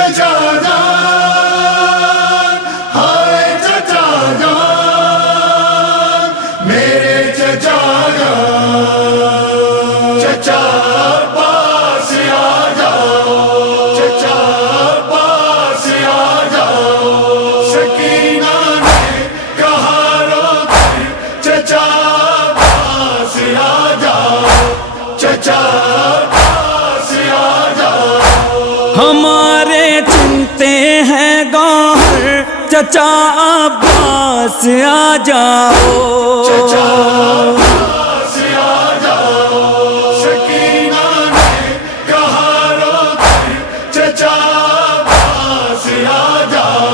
چچا جان، ہائے چچا جان، میرے چچا جان، چچا پاس آ جاؤ، چچا پاس آ جاؤ، سکینہ نے کہا رو کر چچا پاس آ جاؤ، چچا پاس آ جاؤ، ہمارے چنتے ہیں گوہر چچا عباس آ جاؤ، چچا پاس آ جاؤ، سکینہ نے کہا رو کر چچا پاس آ جاؤ،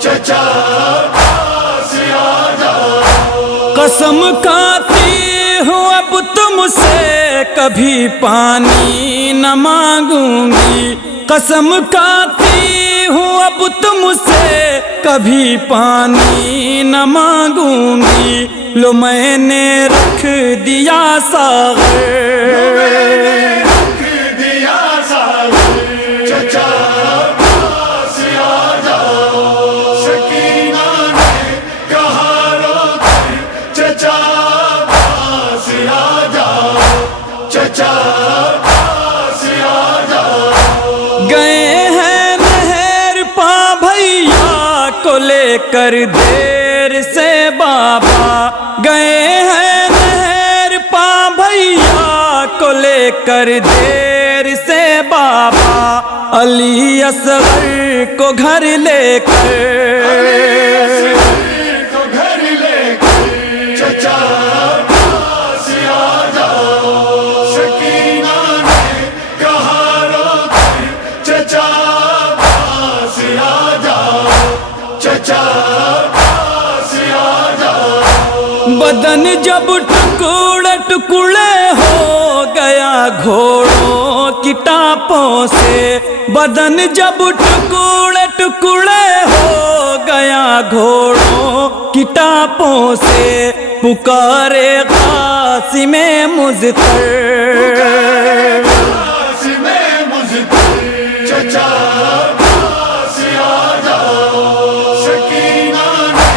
چچا پاس آ جاؤ، قسم کھاتی ہوں اب تم سے کبھی پانی نہ مانگوں گی، قسم کھاتی ہوں اب تم سے کبھی پانی نہ مانگوں گی، لو میں نے رکھ دیا ساغر، رکھ دیا ساغر، چچا پاس آ جاؤ، سکینہ نے کہا رو کر چچا پاس آ جاؤ، چچا پاس آ جاؤ، گئے ہیں نہر پا بھیا کو لے کر دیر سے بابا، گئے ہیں نہر پا بھیا کو لے کر دیر سے بابا، علی اصغر کو گھر لے کر، کو گھر لے کر چچا پاس آ جاؤ، سکینہ نے کہا رو کر چچا پاس آ جاؤ، چچا پاس آ جاؤ، بدن جب ٹکڑے ٹکڑے ہو گیا گھوڑوں کی ٹاپوں سے، بدن جب ٹکڑے ٹکڑے ہو گیا گھوڑوں کی ٹاپوں سے، پکارے قاسم مظفر، قاسم مظفر، چچا پاس آ جاؤ، سکینہ نے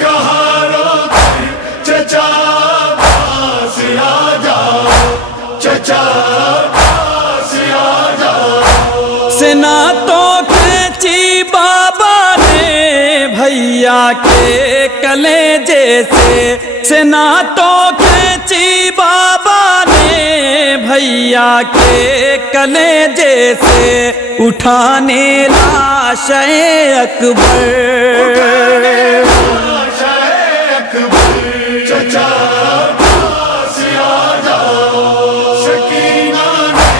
کہا رو کر چچا پاس آ جاؤ، چچا پاس آ جاؤ، سنا تو کھینچی بابا نے بھیا کے کلیجے سے، سنا تو کھینچی بابا نے بھیا کے کلیجے سے، اٹھانے لاش اکبر، چچا پاس آ جاؤ، سکینہ نے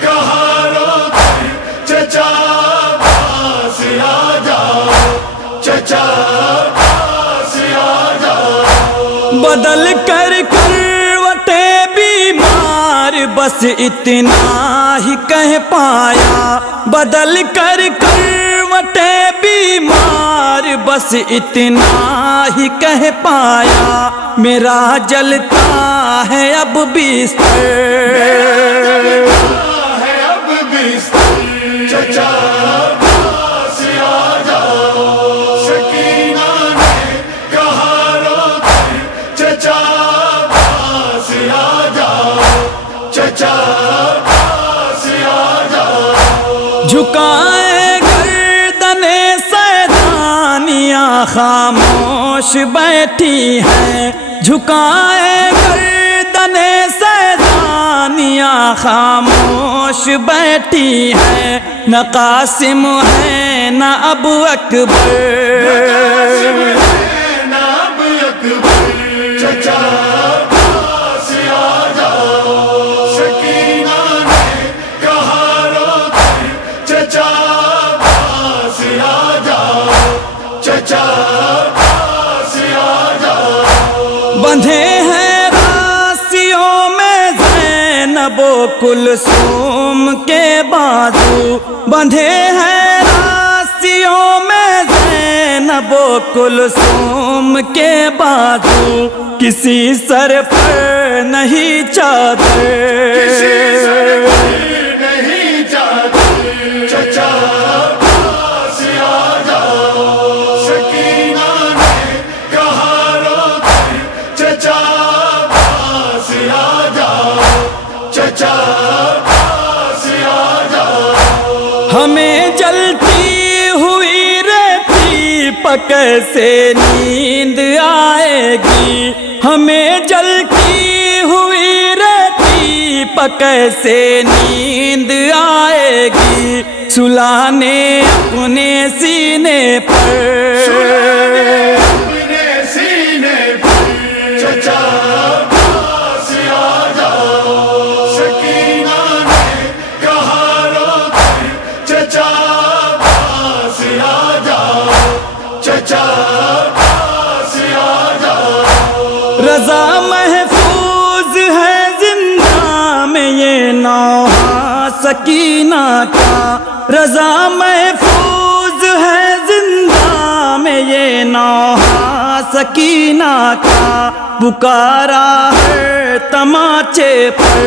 کہا رو کر چچا پاس آ جاؤ، چچا پاس آ جاؤ، بدل کر کروٹیں بیمار بس اتنا ہی کہہ پایا، بدل کر کروٹیں بیمار بس اتنا ہی کہہ پایا، میرا جلتا ہے اب بستر، ہے اب بستر، چچا پاس آ جاؤ، سکینہ نے کہا رو کر چچا پاس آ جاؤ، چچا پاس آ جاؤ، جھکائے گردن سیدانیاں خاموش بیٹھی ہیں، جھکائے گردن سیدانیاں خاموش بیٹھی ہیں، نہ قاسم ہے نہ ابو اکبر، ناب اکبر، چچا پاس آ جاؤ، سکینہ نے کہا رو کر چچا پاس آ جاؤ، چچا پاس آ جاؤ، بندھے ہیں راسیوں میں زینب و کلثوم کے بازو، بندھے ہیں راسیوں میں زینب و کلثوم کے بازو، کسی سر پر نہیں چادر، نہیں چادر، چچا کیسے نیند آئے گی، ہمیں جلتی ہوئی رہتی کیسے نیند آئے گی، سلانے اپنے سینے پر، اپنے سینے پر چچا پاس آ جاؤ، سکینہ نے کہا رو کر چچا پاس آ جاؤ، چچا پاس آ جاؤ، رضا محفوظ ہے زندہ میں یہ نوحہ سکینہ کا، رضا محفوظ ہے زندہ میں یہ نوحہ سکینہ کا، پکارا ہر تماچے پر،